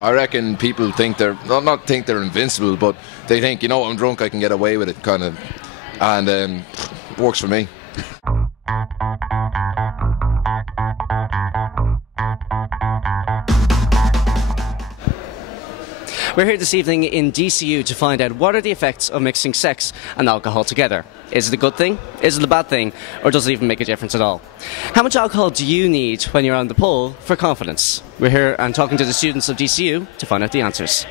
I reckon people think they're not think they're invincible, but they think, you know, I'm drunk, I can get away with it, kind of, and works for me. We're here this evening in DCU to find out what are the effects of mixing sex and alcohol together. Is it a good thing? Is it a bad thing? Or does it even make a difference at all? How much alcohol do you need when you're on the pole for confidence? We're here and talking to the students of DCU to find out the answers.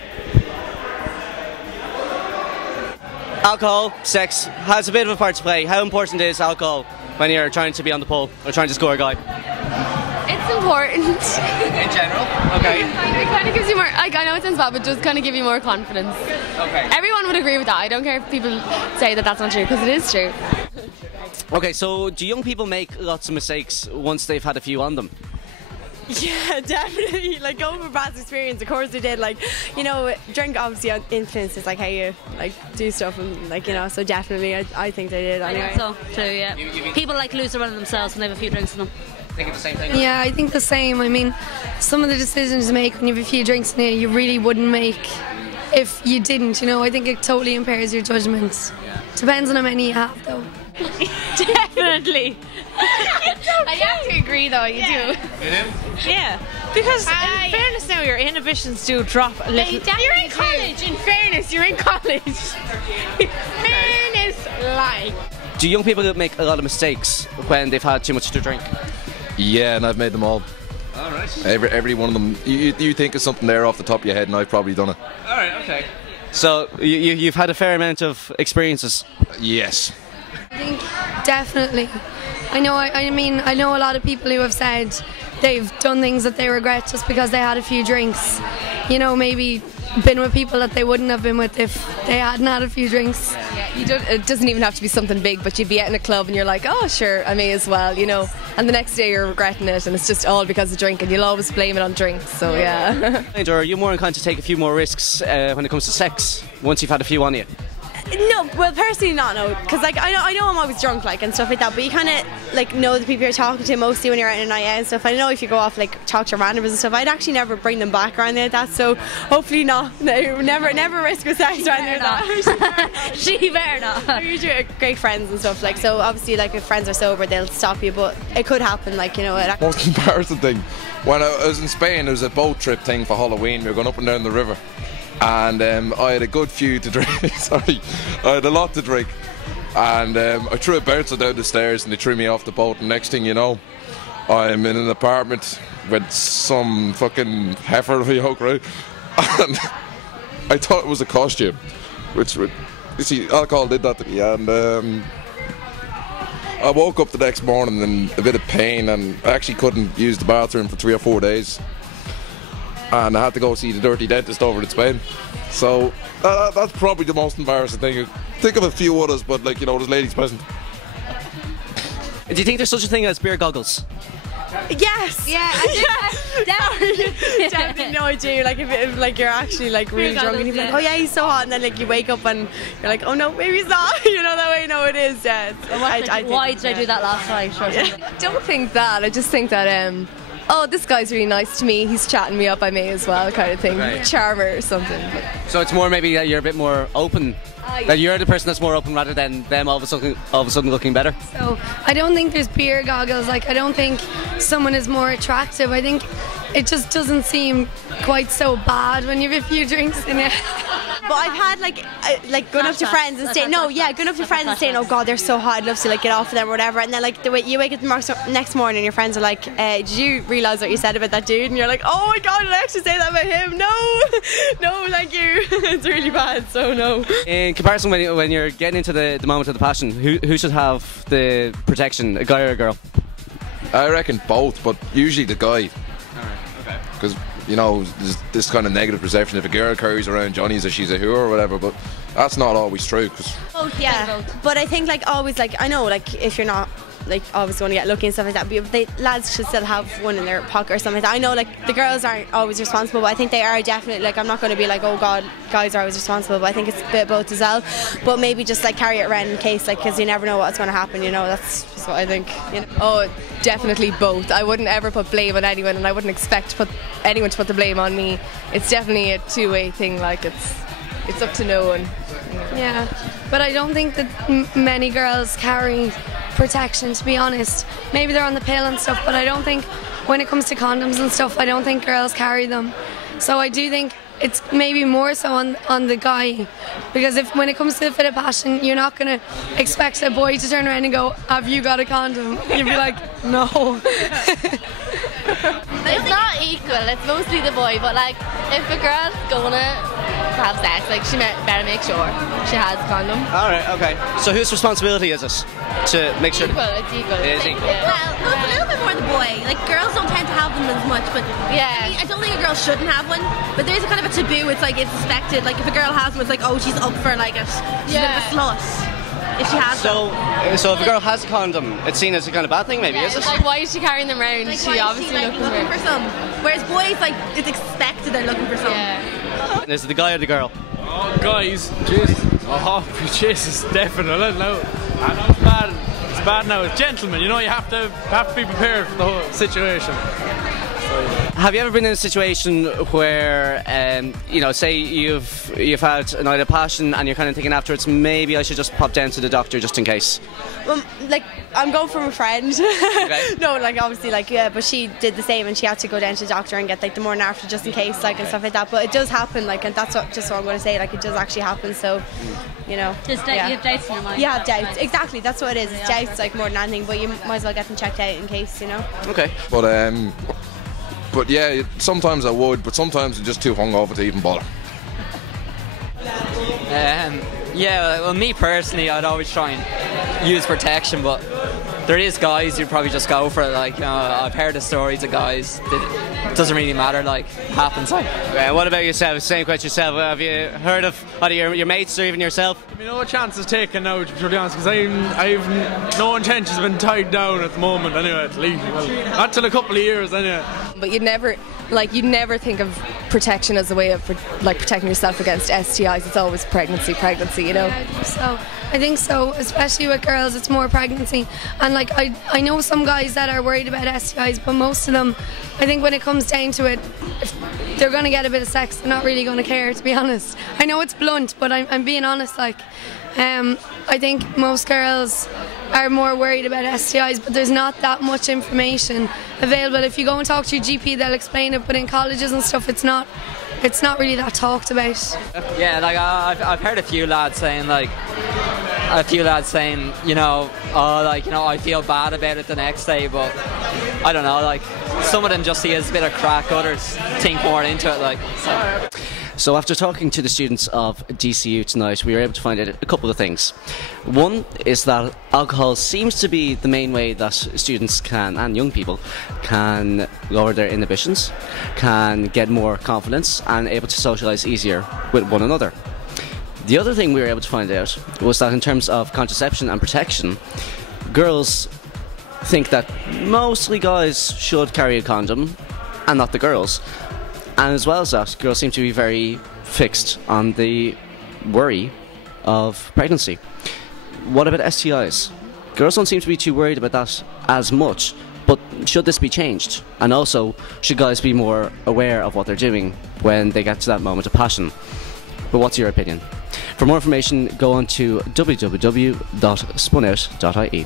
Alcohol, sex, has a bit of a part to play. How important is alcohol when you're trying to be on the pole or trying to score a guy? It's important. In general? Okay. It kind of gives you more, like, I know it sounds bad, but it does kind of give you more confidence. Okay. Everyone would agree with that. I don't care if people say that that's not true, because it is true. Okay, so do young people make lots of mistakes once they've had a few on them? Yeah, definitely. Like, going from past experience, of course they did. Like, you know, drink obviously influences like how you like do stuff, and like, you know, so definitely I think they did anyway. I think so too, yeah. People like to lose their run of themselves when they have a few drinks in them. Think of the same thing? Yeah, I think the same. I mean, some of the decisions you make when you have a few drinks in you really wouldn't make if you didn't, you know. I think it totally impairs your judgment. Yeah. Depends on how many you have, though. Definitely. I have to agree, though, you do. You do? Yeah, because in fairness now, your inhibitions do drop a little. You're in college, in fairness, you're in college. Fairness, like. Do young people make a lot of mistakes when they've had too much to drink? Yeah, and I've made them all. Alright. Every one of them. You think of something there off the top of your head, and I've probably done it. Alright, okay. So you've had a fair amount of experiences? Yes. I think definitely. I know a lot of people who have said they've done things that they regret just because they had a few drinks. You know, maybe been with people that they wouldn't have been with if they hadn't had a few drinks. Yeah, it doesn't even have to be something big, but you'd be out in a club and you're like, oh sure, I may as well, you know, and the next day you're regretting it, and it's just all because of drink, and you'll always blame it on drinks. So yeah. Or are you more inclined to take a few more risks when it comes to sex once you've had a few on you? No, well, personally not, no, because like I know I'm always drunk, like, and stuff like that, but you kind of like know the people you're talking to mostly when you're out on a night out and stuff. I know if you go off like talk to randomers and stuff, I'd actually never bring them back around like that, so hopefully not. No, never risk with sex around like that. She better not. We're usually great friends and stuff, like, so obviously like if friends are sober they'll stop you, but it could happen, like, you know. Most embarrassing thing, when I was in Spain, there was a boat trip thing for Halloween. We were going up and down the river, and I had a good few to drink. Sorry, I had a lot to drink, and I threw a bouncer down the stairs and they threw me off the boat, and next thing you know, I'm in an apartment with some fucking heifer of a yoke, right? And I thought it was a costume, which would, you see, alcohol did that to me, and I woke up the next morning in a bit of pain, and I actually couldn't use the bathroom for 3 or 4 days. And I had to go see the dirty dentist over in Spain. So that's probably the most embarrassing thing. Think of a few others, but like, you know, there's ladies present. Do you think there's such a thing as beer goggles? Yes. Yeah, definitely. No, I do. Like if like you're actually like really drunk and you're like, oh yeah, he's so hot, and then like you wake up and you're like, oh no, maybe he's not. You know, that way, no, it is. Yeah. Why did I do that last night? I don't think that. I just think that oh, this guy's really nice to me, he's chatting me up, I may as well, kind of thing. Right. Charmer or something. So it's more maybe that you're a bit more open, that you're the person that's more open rather than them all of a sudden looking better. So I don't think there's beer goggles. Like, I don't think someone is more attractive. I think it just doesn't seem quite so bad when you have a few drinks in it. But I've had like going up to friends and saying, going up to friends and saying, oh god, they're so hot, I'd love to like get off of them or whatever, and then like the way you wake up the next morning and your friends are like, did you realise what you said about that dude? And you're like, oh my god, did I actually say that about him? No, thank you. It's really bad, so no. In comparison, when you're getting into the moment of the passion, who should have the protection, a guy or a girl? I reckon both, but usually the guy. Alright, okay. Because, you know, there's this kind of negative perception if a girl carries around Johnny's that she's a whore or whatever, but that's not always true. Cause yeah, but I think like always, like, I know like if you're not like obviously want to get lucky and stuff like that, but lads should still have one in their pocket or something like that. I know like the girls aren't always responsible, but I think they are definitely, like I'm not going to be like, oh god, guys are always responsible, but I think it's a bit of both as well, but maybe just like carry it around in case, like, because you never know what's going to happen, you know. That's just what I think, you know. Oh, definitely both. I wouldn't ever put blame on anyone, and I wouldn't expect anyone to put the blame on me. It's definitely a two-way thing, like it's up to no one. Yeah, but I don't think that many girls carry protection, to be honest. Maybe they're on the pill and stuff, but I don't think when it comes to condoms and stuff, I don't think girls carry them. So I do think it's maybe more so on the guy, because if when it comes to the fit of passion, you're not going to expect a boy to turn around and go, have you got a condom? You'd be like, no. It's not equal, it's mostly the boy, but like if a girl's gonna have sex, like she better make sure she has a condom. Alright, okay. So whose responsibility is it to make sure? It's equal. It is equal. Yeah. Well, it's a little bit more the boy. Like girls don't tend to have them as much, but Yeah. I don't think a girl shouldn't have one. But there's a kind of a taboo. It's like it's expected. Like if a girl has one, it's like, oh, she's up for like it. She's a bit of a slut if she has them. So if a girl has a condom, it's seen as a kind of bad thing, maybe, is it? It's like, why is she carrying them around? Like, She why is obviously she, like, looking for some. Whereas boys, like it's expected they're looking for some. Yeah. Is it the guy or the girl? Oh, guys, Jesus. Oh, Jesus, definitely. No, I know it's bad. It's bad now. It's gentlemen, you know, you have to be prepared for the whole situation. Have you ever been in a situation where, you know, say you've had a night of passion and you're kind of thinking afterwards, maybe I should just pop down to the doctor just in case? Well, like I'm going from a friend. Okay. No, like obviously, like yeah, but she did the same, and she had to go down to the doctor and get like the morning after just in case, like and stuff like that. But it does happen, like, and that's just what I'm going to say. Like it does actually happen. So, you know, Just you have doubts in your mind. You have doubts. Exactly, that's what it is. It's doubts, like more than anything. But you might as well get them checked out in case, you know. Okay. But yeah, sometimes I would, but sometimes I'm just too hungover to even bother. Yeah, well, me personally, I'd always try and use protection, but there is guys who probably just go for it. Like, you know, I've heard the stories of guys that it doesn't really matter, like, happens. Like. What about yourself? Same question yourself. Have you heard of either your mates or even yourself? I mean, no chance is taken now, to be honest, because I've no intentions of being tied down at the moment, anyway, at least. Well, not till a couple of years, anyway. But you'd never think of protection as a way of protecting yourself against STIs. It's always pregnancy, you know. Yeah, I think so, especially with girls, it's more pregnancy. And like I know some guys that are worried about STIs, but most of them, I think when it comes down to it, if they're going to get a bit of sex, they're not really going to care, to be honest. I know it's blunt, but I'm being honest. Like, I think most girls are more worried about STIs, but there's not that much information available. If you go and talk to your GP, they'll explain it, but in colleges and stuff, it's not really that talked about. Yeah, like I've heard a few lads saying, you know, oh, like, you know, I feel bad about it the next day, but I don't know, like, some of them just see it as a bit of crack, others think more into it, like. So after talking to the students of DCU tonight, we were able to find out a couple of things. One is that alcohol seems to be the main way that students can, and young people, can lower their inhibitions, can get more confidence, and able to socialise easier with one another. The other thing we were able to find out was that in terms of contraception and protection, girls think that mostly guys should carry a condom and not the girls. And as well as that, girls seem to be very fixed on the worry of pregnancy. What about STIs? Girls don't seem to be too worried about that as much, but should this be changed? And also, should guys be more aware of what they're doing when they get to that moment of passion? But what's your opinion? For more information, go on to www.SpunOut.ie.